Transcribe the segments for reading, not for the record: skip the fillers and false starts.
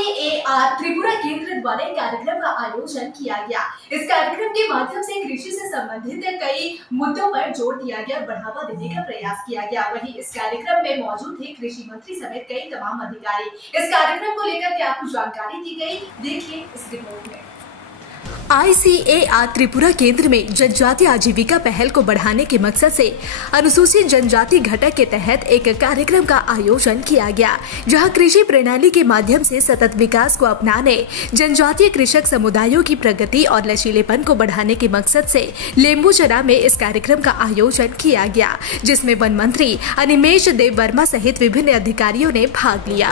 ICAR Tripura केंद्र द्वारा एक कार्यक्रम का आयोजन किया गया। इस कार्यक्रम के माध्यम से कृषि से संबंधित कई मुद्दों पर जोर दिया गया और बढ़ावा देने का प्रयास किया गया। वहीं इस कार्यक्रम में मौजूद थे कृषि मंत्री समेत कई तमाम अधिकारी। इस कार्यक्रम को लेकर क्या कुछ जानकारी दी गई, देखिए इस रिपोर्ट में। ICAR त्रिपुरा केंद्र में जनजातीय आजीविका पहल को बढ़ाने के मकसद से अनुसूचित जनजाति घटक के तहत एक कार्यक्रम का आयोजन किया गया, जहां कृषि प्रणाली के माध्यम से सतत विकास को अपनाने, जनजातीय कृषक समुदायों की प्रगति और लचीलेपन को बढ़ाने के मकसद से लेम्बुचरा में इस कार्यक्रम का आयोजन किया गया, जिसमें वन मंत्री अनिमेष देव वर्मा सहित विभिन्न अधिकारियों ने भाग लिया।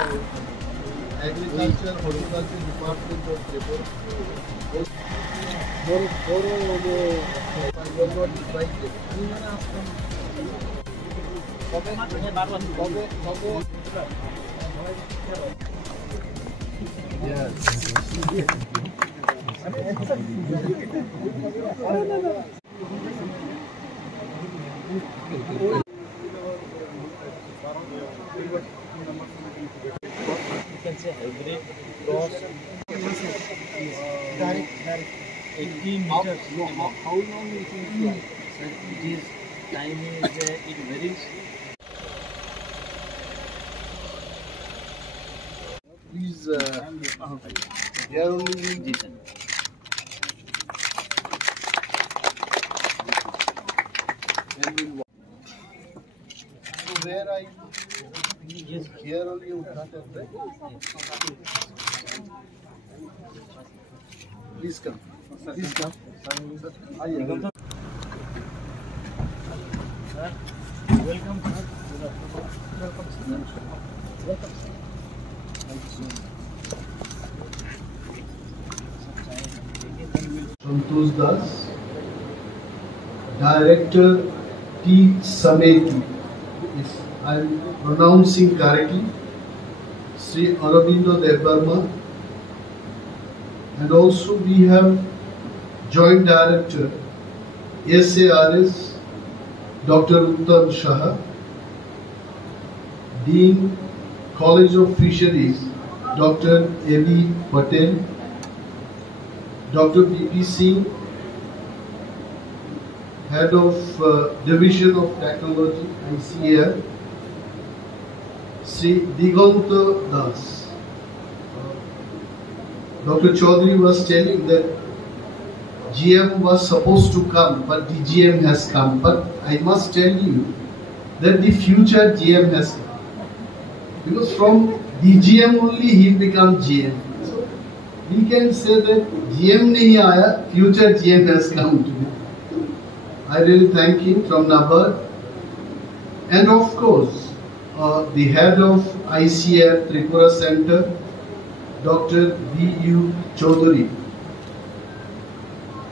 hybrid cross direct 80 meters. How long it will fly? It is time is it varies. Please here only so where I Yes. here only Uttarakhand, right? Please come. Please come. Welcome. Santosh Das, Director T. Sameti. I am pronouncing correctly. Sri Aurobindo Devvarma, and also we have Joint Director SARS Dr. Uttam Shah, Dean College of Fisheries Dr. A.B. Patel, Dr. B.P. Singh, Head of Division of Technology ICAR, Sri Diganta Das. Dr. Chaudhary was telling that GM was supposed to come, but DGM has come. But I must tell you that the future GM has come. Because from DGM only he became GM. So we can say that GM nahi aaya, future GM has come to me. I really thank him from NABARD. And of course, the head of ICAR Tripura Center, Dr. B.U. Chaudhary.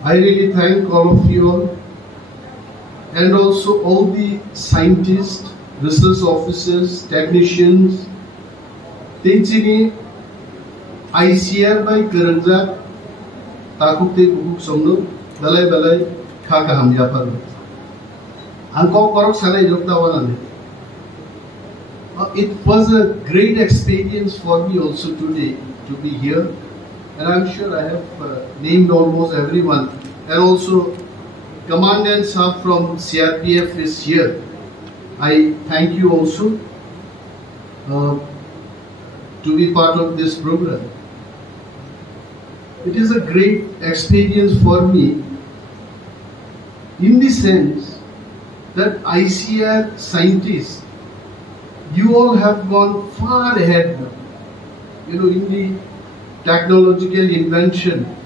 I really thank all of you all, and also all the scientists, research officers, technicians. Teachini ICAR by Karanja Takukte Bukuk Somno Balai Balai Kaka Hamjapar. Anko Korok Sana Jokta Wanane. It was a great experience for me also today to be here, and I'm sure I have named almost everyone, and also Commandant Sahab from CRPF is here. I thank you also to be part of this program. It is a great experience for me in the sense that ICAR scientists, you all have gone far ahead now. You know, in the technological invention,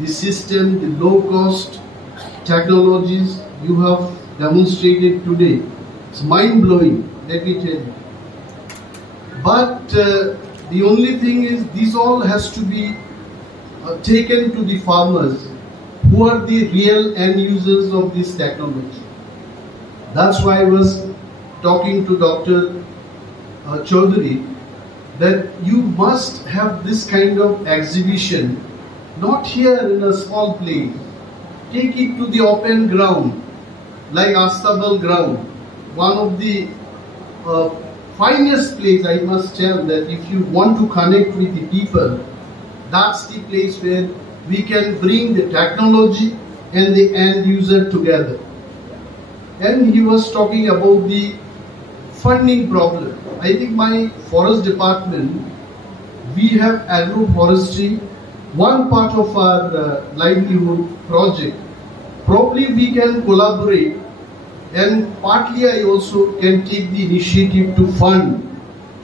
the system, the low-cost technologies you have demonstrated today, it's mind-blowing, let me tell you. But the only thing is, this all has to be taken to the farmers, who are the real end users of this technology. That's why I was talking to Dr. Chaudhary that you must have this kind of exhibition, not here in a small place. Take it to the open ground, like Astabal ground, one of the finest place, I must tell that if you want to connect with the people, that's the place where we can bring the technology and the end user together. And he was talking about the funding problem. I think my forest department, we have agroforestry, one part of our livelihood project. Probably we can collaborate, and partly I also can take the initiative to fund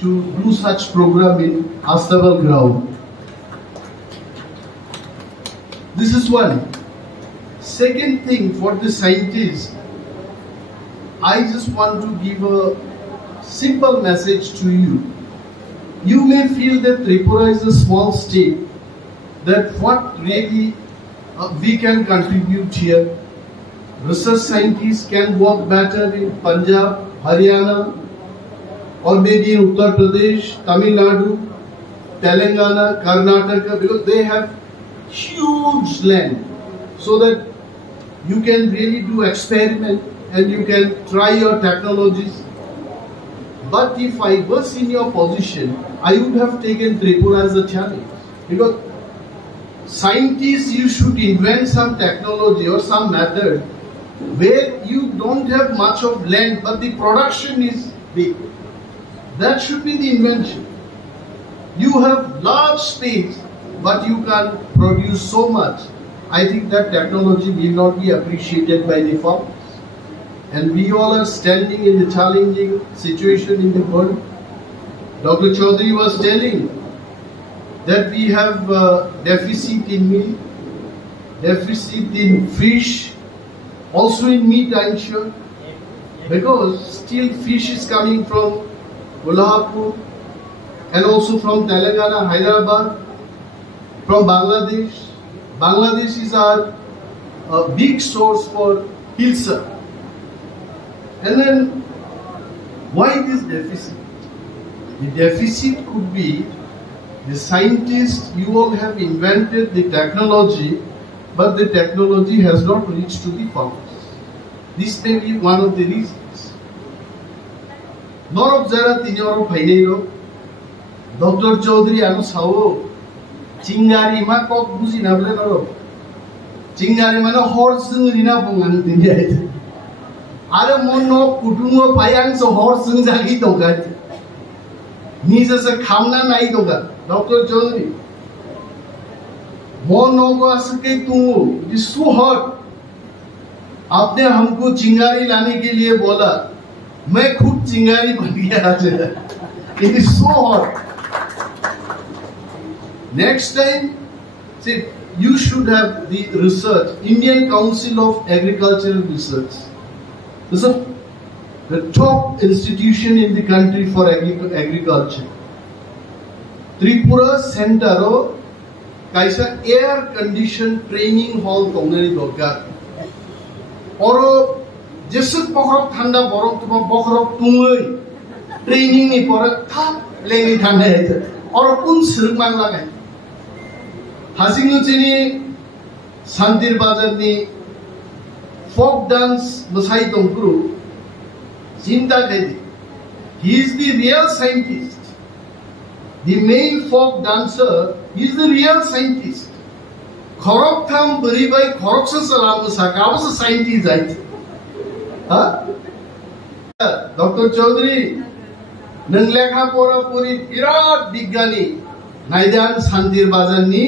to do such program in Astaval ground. This is one. Second thing, for the scientists, I just want to give a simple message to you. You may feel that Tripura is a small state, that what really we can contribute here. Research scientists can work better in Punjab, Haryana, or maybe in Uttar Pradesh, Tamil Nadu, Telangana, Karnataka, because they have huge land, so that you can really do experiment and you can try your technologies. But if I was in your position, I would have taken Tripura as a challenge, because scientists, you should invent some technology or some method where you don't have much of land but the production is big. That should be the invention. You have large space but you can produce so much. I think that technology will not be appreciated by the farmers. And we all are standing in a challenging situation in the world. Dr. Chaudhary was telling that we have deficit in meat, deficit in fish, also in meat, I'm sure, because still fish is coming from Kolhapur and also from Telangana, Hyderabad, from Bangladesh. Bangladesh is our big source for hilsa. And then, why this deficit? The deficit could be the scientists, you all have invented the technology, but the technology has not reached to the farmers. This may be one of the reasons. Nor of Zara Tinoro Painero, Dr. Chaudhary Anusao, Chingari Makok Buzinablenoro, Chingari Mana horse in Rinabungan Tinjay. Ada mono kutungo payang so horse in Zagi Tongat. Nizas a Kamna Naidoga, Dr. Chaudhary. Mono को असके तुम it is so hot आपने हमको चिंगारी लाने के लिए बोला मैं खुद चिंगारी बन गया आज it is so hot next time see you should have the research Indian Council of Agricultural Research. This is the top institution in the country for agriculture. Tripura Center kaisa air condition training hall tongnani dorkar oro jesuk bokrok thanda borok tuma bokrok tungoi training ni pora thap lengi thanda ete oro kun sirmang lagai hasingnu chini Santir Bazar ni folk dance masai tongkru Chinta Dedi. He is the real scientist. The male folk dancer is the real scientist. Khorok tham bari bai khorok sa salam saka was a scientist I think. Dr. Chaudhary nang lekha pora puri birat bigyani naidan Santir Bazar ni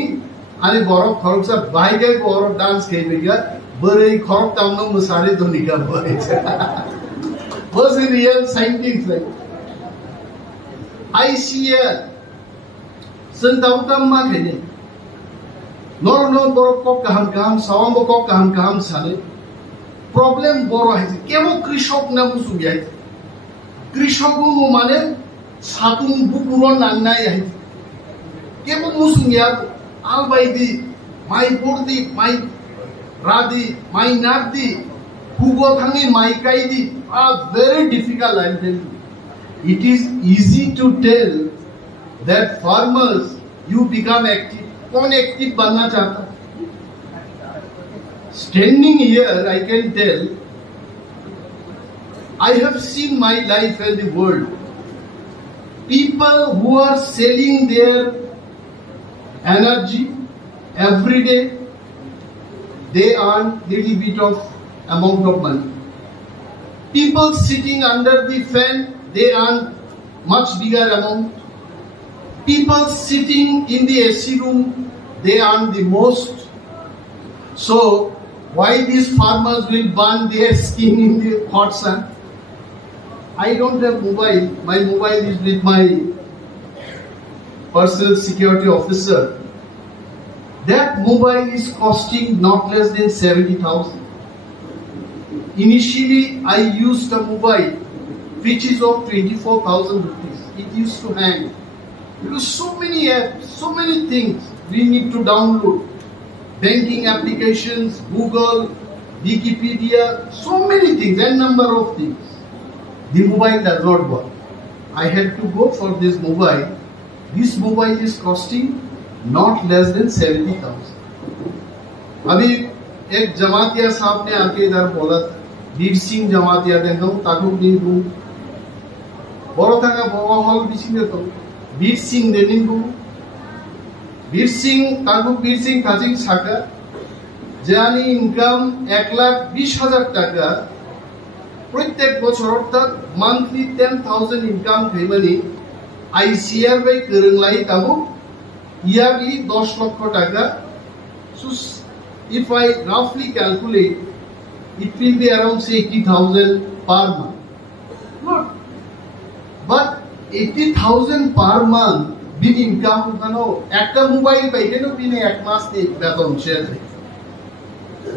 ani borok khorok sa bai gai borok dance kai biga bari khorok tham no musare donika boy. Was a real scientist like I see a Sentautam Makene. No borok kok kaham sawam kok kaham sale. Problem boro hai. Kemo krishok na musugya. Krishok mu mane satung bukuron nannai hai. Kemo musugya albaidi mai pordi mai radi mai nagdi hugo thangi mai kaidi are very difficult I tell you. It is easy to tell that farmers you become active. Kaun active banna chahta? Standing here I can tell I have seen my life and the world. people who are selling their energy every day, they earn little bit of amount of money. People sitting under the fan, they earn much bigger amount. People sitting in the AC room, they earn the most. So why these farmers will burn their skin in the hot sun? I don't have mobile. My mobile is with my personal security officer. That mobile is costing not less than 70,000. Initially, I used a mobile which is of 24,000 rupees. It used to hang. There are so many apps, so many things we need to download. Banking applications, Google, Wikipedia, so many things, n number of things. The mobile does not work. I had to go for this mobile. This mobile is costing not less than 70,000. अभी एक जमातिया साहब ने आके इधर बोला, बीर सिंह जमातिया देखा हूँ, ताकुब नहीं हूँ, बड़ो था का बाबा हॉल बिचिंग देता हूँ, बीर सिंह देनिंग हूँ, बीर सिंह ताकुब बीर सिंह काजिंग छाका, जानी इनकम 1,20,000 টাকা, প্রত্যেক বছর অর্থাৎ মান্থলি 10,000 ইনকাম খাইবানি আইসিআর বাই করংলাই তাবো ইয়ারলি 10 লক্ষ টাকা. So if I roughly calculate, it will be around say 80,000 per month. Good. But 80,000 per month bin income উঠানো একটা মোবাইল পাইলে না বিনে এক মাস তে বেতন শেয়ার হয়.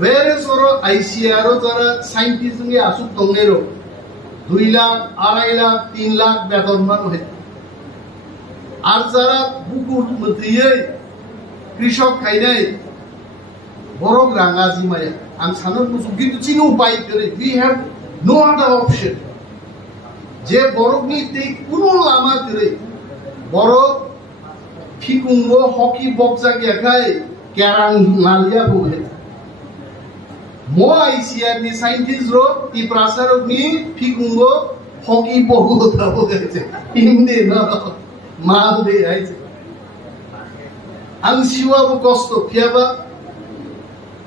Whereas ওরা ICR ও যারা সায়েন্টিস্ট নিয়ে আসুক দঙ্গেরও 2 লাখ 2.5 লাখ 3 লাখ বেতন মান হয়. আর যারা বুকুর মধ্যে কৃষক খাই নাই বড় রাঙাজি মায়া আম সানর মুসু কিন্তু চিনো উপায় করে we have no other option যে বড়গনি তে কোন লামা করে বড় ফিকুঙ্গো হকি বক্সা গিয়া খায় কেরাং নালিয়া বলে মো ICR ni scientist ro ti prasarok ni fikungo hoki bogo thabo gaise inde na mal de aise ang siwa bo kosto fiaba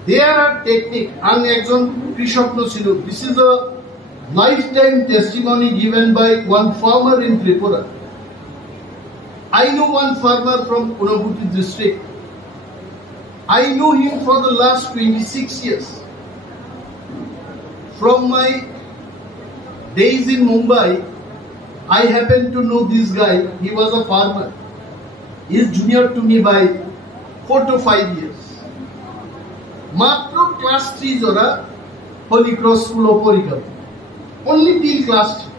there are technique ang ekjon krishok no chilo. This is a lifetime testimony given by one farmer in Tripura. I know one farmer from Unabhuti district. I know him for the last 26 years. From my days in Mumbai, I happened to know this guy. He was a farmer. He is junior to me by 4 to 5 years. Matro class 3 jora Holy Cross School of Porikam. Only till class 3.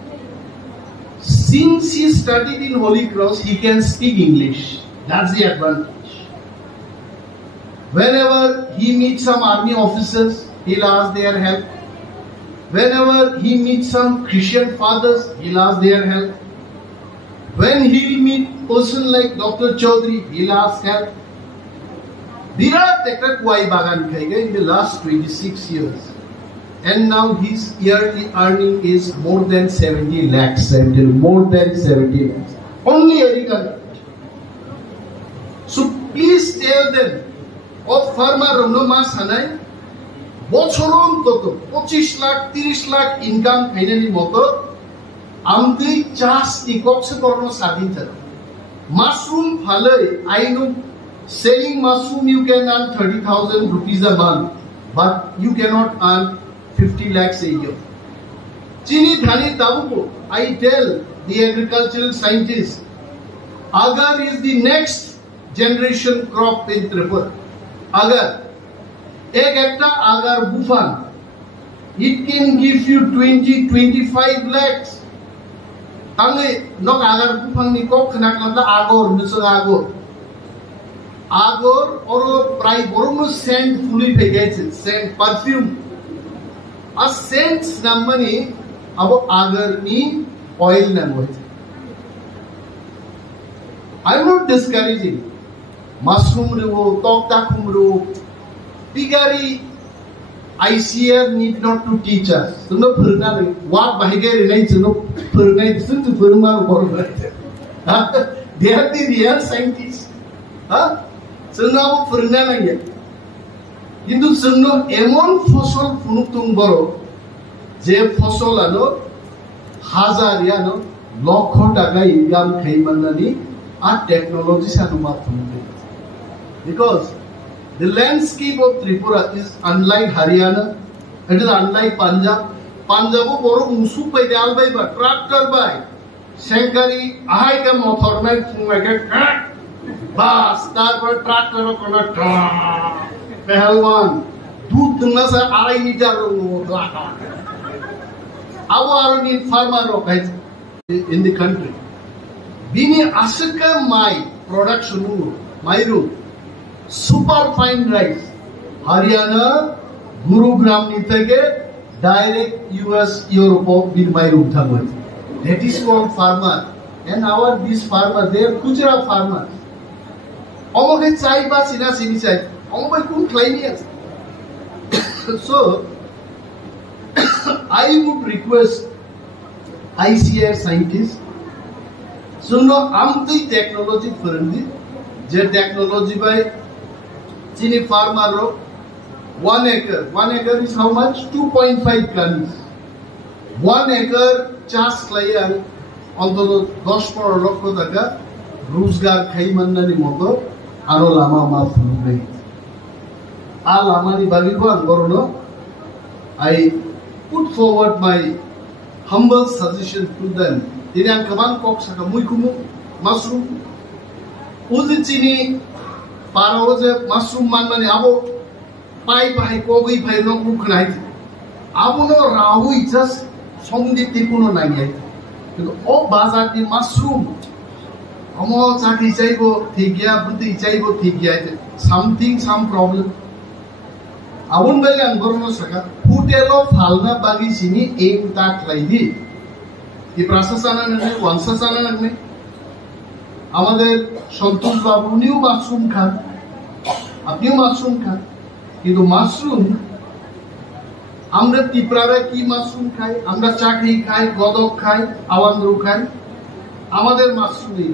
Since he studied in Holy Cross, he can speak English. That's the advantage. Whenever he meets some army officers, he'll ask their help. Whenever he meets some Christian fathers, he'll ask their help. When he'll meet person like Dr. Chaudhary, he'll ask help. Virat Tekra Kuai Bagan Khaiga in the last 26 years. And now his yearly earning is more than 70 lakhs. More than 70 lakhs. Only agriculture. So please tell them of farmer Ramno Mas Hanai. বছর অন্তত 25 lakh 30 lakh income finally মতো আমদি চাষ নিকক্ষে করনো সাধিত mushroom ফালে I know selling mushroom you can earn 30,000 rupees a month but you cannot earn 50 lakhs a year. Chini dhani tabuko I tell the agricultural scientists agar is the next generation crop in Tripura. Agar एक एकटा agar bufan it can give you 20-25 lakhs. Tangi nok agar bufan ni kok khanak lamda agor nusang agor oro prai borno scent fully pegetse scent perfume a scent namani abo agar ni oil nam hoye. I am not discouraging mushroom ro tokta khumro Pigari ICR need not to teach us. So no purna what bahige relate no purna isn't to purna or They are the real scientists. जोंनाव फोरोंना नांगोन किन्तु जोंनाव एमन फसल फुनुकतुं बरो जे फसलानो हाजारियानो लक्ष टाका इनकाम खालामनानै आ टेक्नोलॉजी सानो मा फुनुकदों because the landscape of Tripura is unlike Haryana, it is unlike Punjab. Punjab boro musuk bai dal bai ba tractor bai shankari ahai ka motor nai funga ka bas tarpor tractor kona pehalwan dudh dungna sa 2.5 liter lata our need farmer in the country bini asaka mai production mairu super fine rice Haryana Gurugram ni theke direct US Europe bin mairu thangwat that is called farmer and our these farmers they are Gujarat farmers omoke chai ba sina sini chai omoke kun climate so I would request ICAR scientists so no amti technology friendly je technology by chini farmer ro 1 acre is how much 2.5 tons 1 acre chas klayan ontolo 10-15 লক্ষ টাকা রোজগার খাইমান্নানি মতো আরো লামা মা ফুলবে আ লামানি বাগিকো আনগরনো I put forward my humble suggestion to them dini ang kabang kok saka muikumu mushroom uji chini parao je mushroom manmani abo pai pai kogi pai no kukhnai abo no rahui just somdi tikuno nagai কিন্তু ও বাজার দি mushroom আমো চাকরি চাইবো ঠিক গিয়া বুদ্ধি চাইবো ঠিক গিয়া সামথিং সাম প্রবলেম আবুন বেলে আঙ্গরনো সাকা ফুটেলো ফালনা বাগি সিনি এক তাক লাইদি এই প্রশাসনা নামে ওয়ানসাসানা নামে আমাদের সন্তোষ বাবু উনিও মাশরুম খান আপনিও মাশরুম খান কিন্তু মাশরুম আমরা ত্রিপুরারা কি মাশরুম খাই আমরা চাকরি খাই গদক খাই আওয়ান্দ্র খাই আমাদের মাশরুম নেই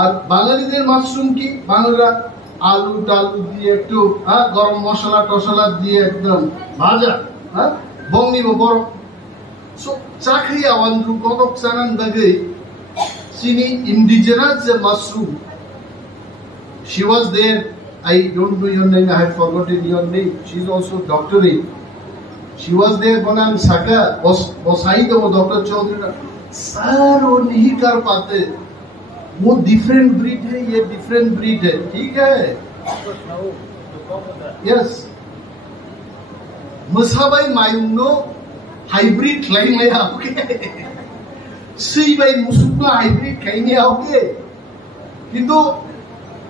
আর বাঙালিদের মাশরুম কি বাংলারা আলু টালু দিয়ে একটু গরম মশলা টসলা দিয়ে একদম ভাজা বংনিব বড় চাকরি আওয়ান্দ্র গদক চানান দাগে চিনি ইন্ডিজিনাস যে mushroom she was there I don't know your name I have forgotten your name she is also doctorate She was there Bonang Saka was sahi to Dr. Chaudhary sir वो नहीं कर पाते वो different breed है ये different breed है ठीक है yes मसाबाई मायुनो hybrid लाइन में आओगे सी बाई मुसुका hybrid कहीं नहीं आओगे किंतु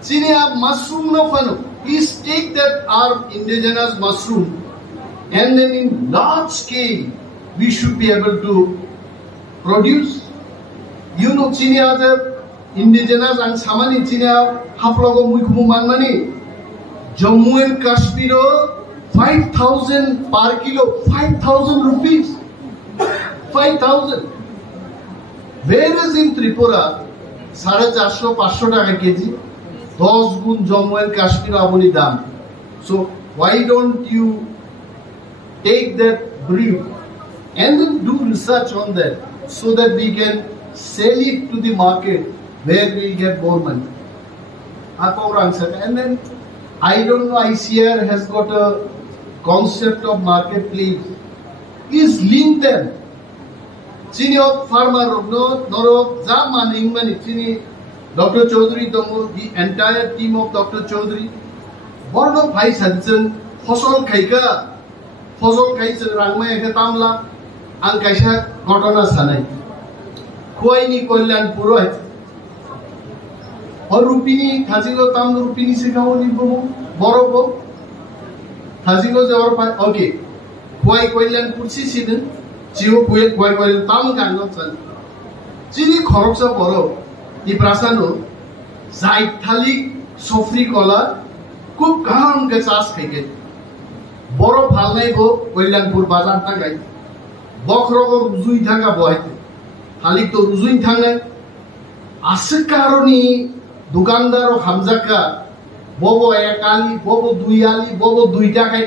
चीने आप mushroom न फनो please take that our indigenous mushroom and then in large scale we should be able to produce you know chini as indigenous and samani chini haplogo muikumu manmani Jammu and Kashmir 5,000 per kilo 5,000 rupees 5,000 whereas in Tripura 450-500 টাকা KG 10 গুণ Jammu and Kashmir aboli dam so why don't you take that breed and then do research on that so that we can sell it to the market where we get more money. And then I don't know ICAR has got a concept of marketplace. Is link them. Chini of farmer no noro za maning mani chini Dr. Chaudhary the entire team of Dr. Chaudhary borno bhai sajjan ফসল খাইকা ফসল খাইছে রাংমাই একে তামলা আং কাইসা ঘটনা সানাই খুয়াইনি কল্যাণপুর হইছে और रुपिनी थाजिगो ताम रुपिनी सिखाओ निबो बरबो थाजिगो जवर पा ओके खुवाई कल्याणपुर सिसिदन जिउ खुय खुवाई खुवाई ताम गानो चल जिनि खरकसा बरो इ प्रासानो जाइथालिक सफ्री कला खूब गाम के चास खाइगे বড় ফালনাইবো কল্যাণপুর বাজার থাকাই বখরগর রুজুই থাকা বহাইতে খালি তো রুজুই থাঙ্গাই Asekaroni dukandaro hamjaka bobo ekali bobo duyali bobo duita kai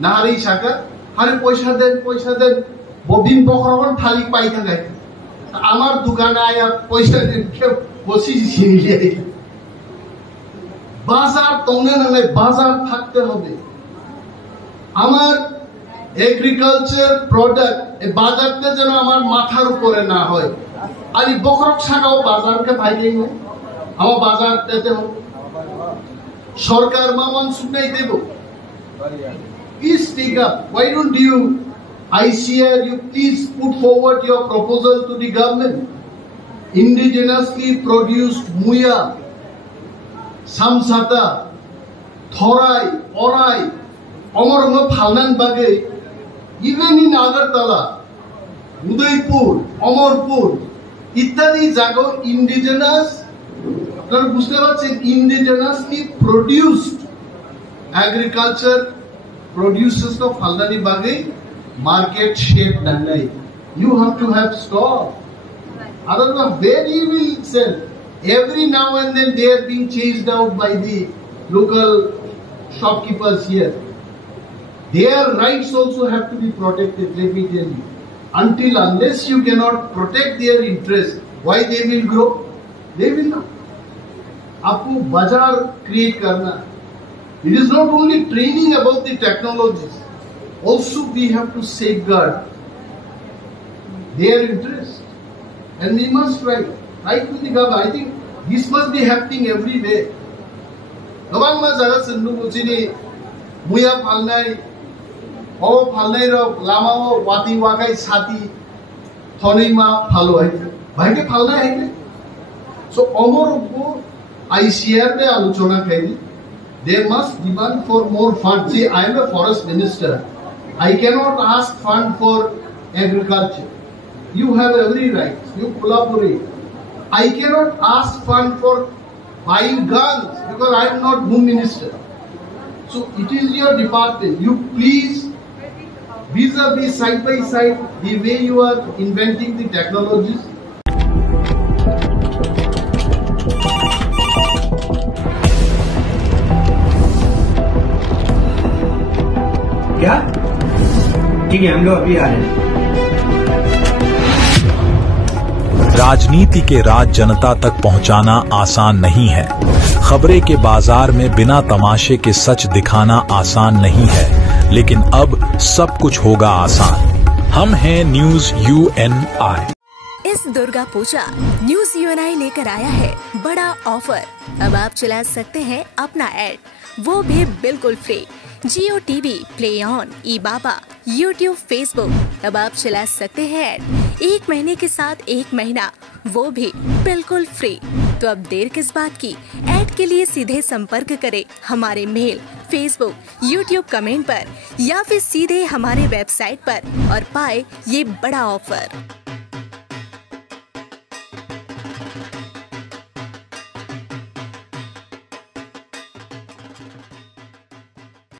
nahari saka hari poisa den bobin bokron thali pai thakai amar dukane aya poisa den ke bosi sinile bazar tongne nale bazar থাকতে হবে আমার agriculture product এই বাজারতে যেন আমার মাথার উপরে না হয় আর এই বকরক ছাড়াও বাজারকে ভাইলেই না আমার বাজার দিতে হবে সরকার মামন শুনাই দেব please take up why don't you ICAR you please put forward your proposal to the government indigenously produced muya samsata thorai orai অমরঙ্গ ফালনান বাগে even in Agartala, Udaipur, Amarpur, ইত্যাদি জায়গা indigenous আপনারা বুঝতে পারছেন indigenously produced agriculture produces of ফালনানি বাগে market shape নাই you have to have stock otherwise where you will sell every now and then they are being chased out by the local shopkeepers here. Their rights also have to be protected, let me tell you. Until unless you cannot protect their interests, why they will grow? They will not. Aapko bazaar create karna. It is not only training about the technologies. Also we have to safeguard their interests. And we must write to the government. I think this must be happening every day. Gabang ma jaga sendu buchini muya phalnai o phalnai ro lamao wati wakai sati thonai ma phalo hai bhai ke phalnai hai so amor ko ICAR me alochona kairi they must demand for more funds. See, I am a forest minister. I cannot ask fund for agriculture. You have every right. You collaborate. I cannot ask fund for buying guns because I am not Home Minister. So it is your department. You please vis-a-vis side by side the way you are inventing the technologies. क्या ठीक है हम लोग अभी आ रहे हैं राजनीति के राज जनता तक पहुंचाना आसान नहीं है। खबरें के बाजार में बिना तमाशे के सच दिखाना आसान नहीं है, लेकिन अब सब कुछ होगा आसान। हम हैं न्यूज़ UNI। इस दुर्गा पूजा न्यूज़ UNI लेकर आया है बड़ा ऑफर। अब आप चला सकते हैं अपना ऐड, वो भी बिल्कुल free. Jio TV, play on, ई-बाबा, यूट्यूब, फेसबुक, अब आप चला सकते हैं ऐड 1 महीने के साथ 1 महीना, वो भी बिल्कुल फ्री। तो अब देर किस बात की, ऐड के लिए सीधे संपर्क करें हमारे मेल, फेसबुक, यूट्यूब कमेंट पर या फिर सीधे हमारे वेबसाइट पर और पाए ये बड़ा ऑफर।